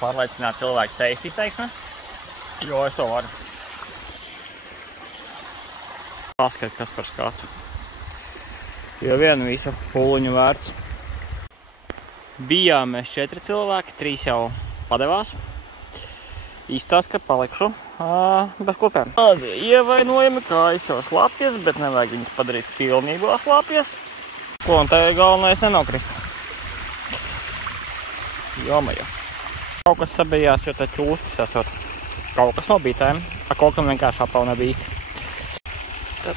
Pārliecināt cilvēku sejas izteiksme, jo es to varu. Paskat, kas par skatu. Jo vienu visu pūliņu vērts. Bijām mēs 4 cilvēki, 3 jau padevās. Izstāst, ka palikšu bez kurpēm. Mazie ievainojami, kājas jau slapjas, bet nevajag viņas padarīt pilnībā slapjas. Ko, un te galvenais nenokrist. Jomajo. Kaut kas sabijās, jo te čūskas esot. Kaut kas no bitēm. Ar kaut kam vienkārši apau nebija īsti. Tā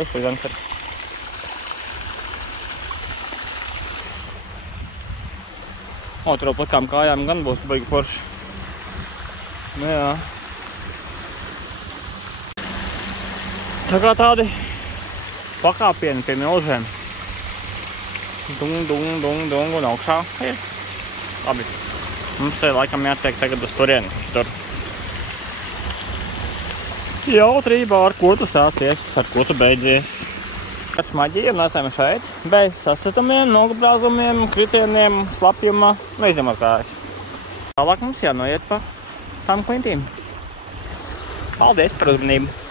ir slidens arī. Tur jau plikām kājām gan būs baigi forši. Nu jā. Tā kā tādi pakāpieni pie milžiem. Dung, un augšā ir. Labi. Mums te laikam jātiek tagad uz turieni. Tur. Jautrībā, ar ko tu sācies, ar ko tu beidzies. Ar smaģiem esam šeit, bez sasitamiem, nogabrāzumiem, kritieniem, slapjuma, izņemot kājas. Tālāk mums jānoiet pa tām klintīm. Paldies par uzmanību!